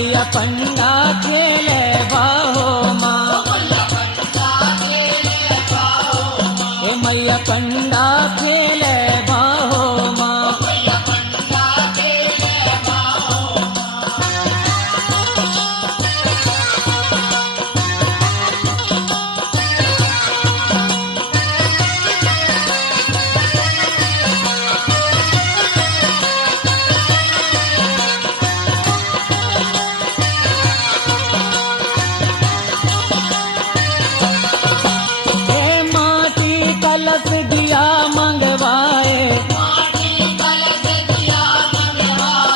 मैया पंडा खेले बाहो माँ ए मैया पंडा खेले बाहो माँ कलश दिया मंगवाए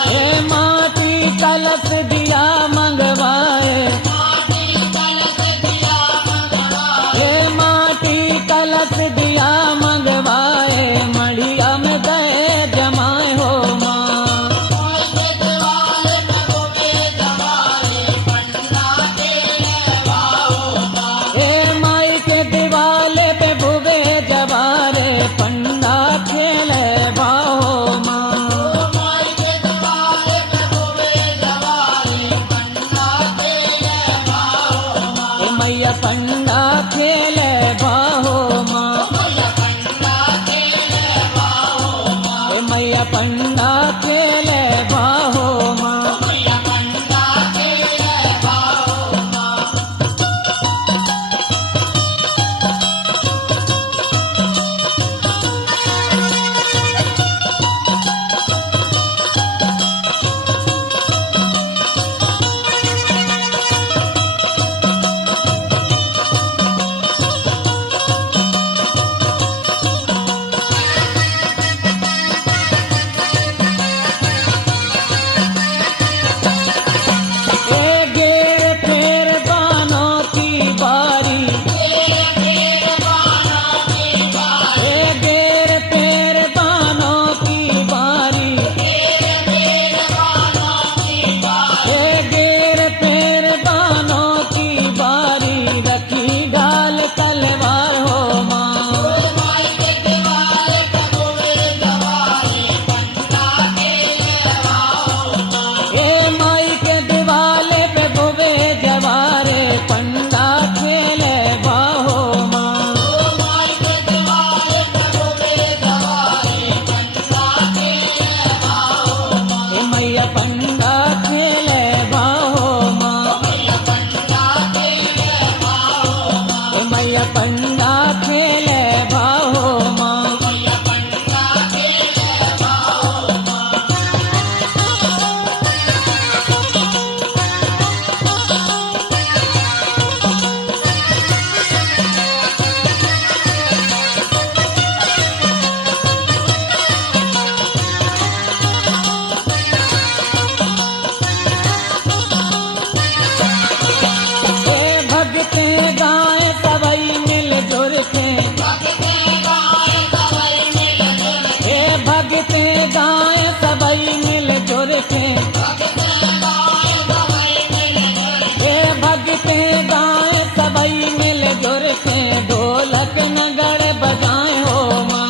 हे माटी कलश दिया मंगवाए हे माटी कलश दिया मंगवाए मढ़िया में गए जमाए हो माँ हे माई के दिवाले पे भुवे जवारे पंडा खेले बाहो माँ ए मैया पंडा खेले बाहो माँ ए मैया पंडा खेले बाहो माँ पंडा खेले बाहो माँ भगते गाए सबई मिल जुल के हे भगते गाए सबई मिल जुल के हे भगते गाए सबई मिल जुल के ढोलक नगड़ बजाए हो माँ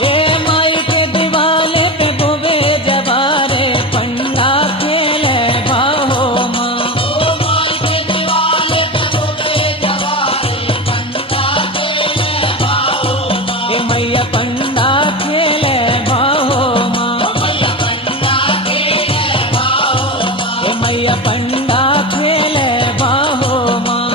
हे माई के दिवाले पे भुवे जवारे पंडा खेले बाहो माँ हे मैया पंडा खेले बाहो माँ हे मैया पंडा खेले बाहो माँ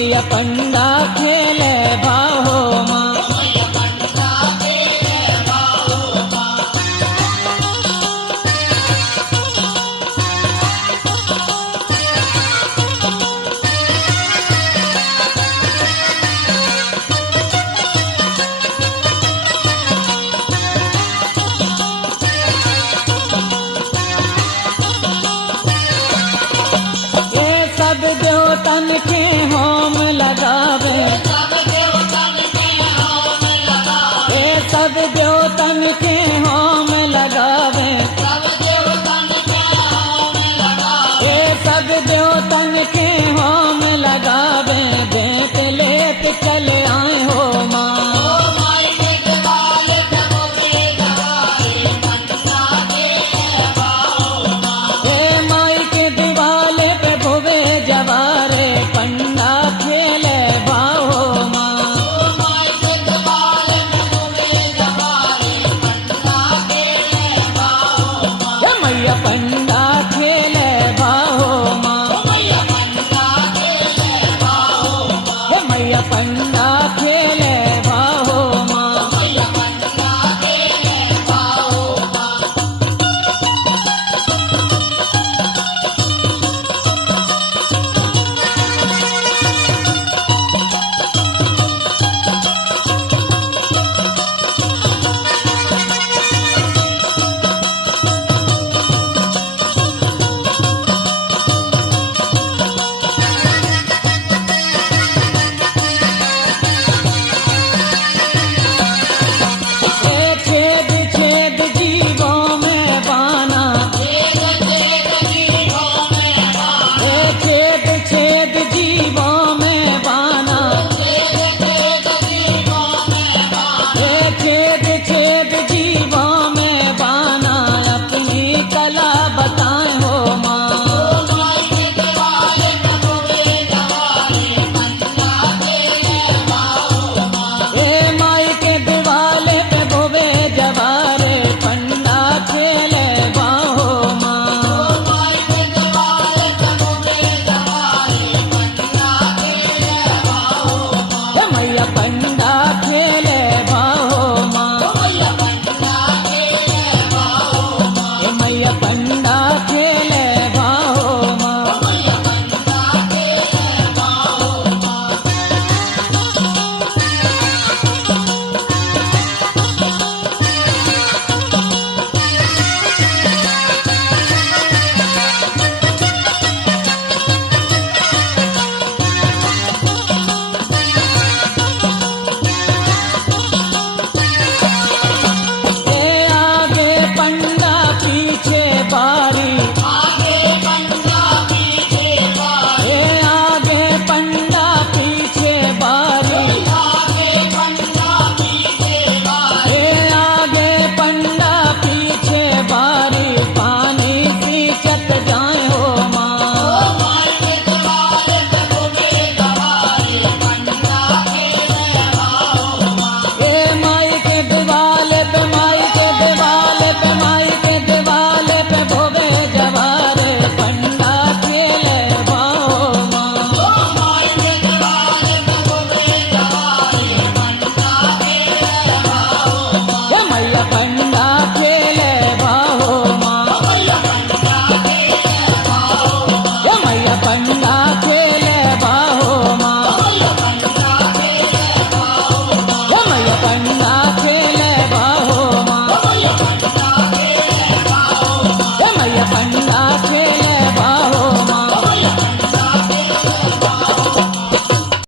मैया पंडा खेले बाहो माँ सब देवतन के होम लगावे ए सब देवतन के होम लगावे ए सब देवतन के होम लगावे भेंट लेत चले आए हो माँ ए माई के दिवाले पे भुवे जवारे पंडा खेले बाहो माँ ए मैया पंडा खेले बाहो माँ ए मैया पंडा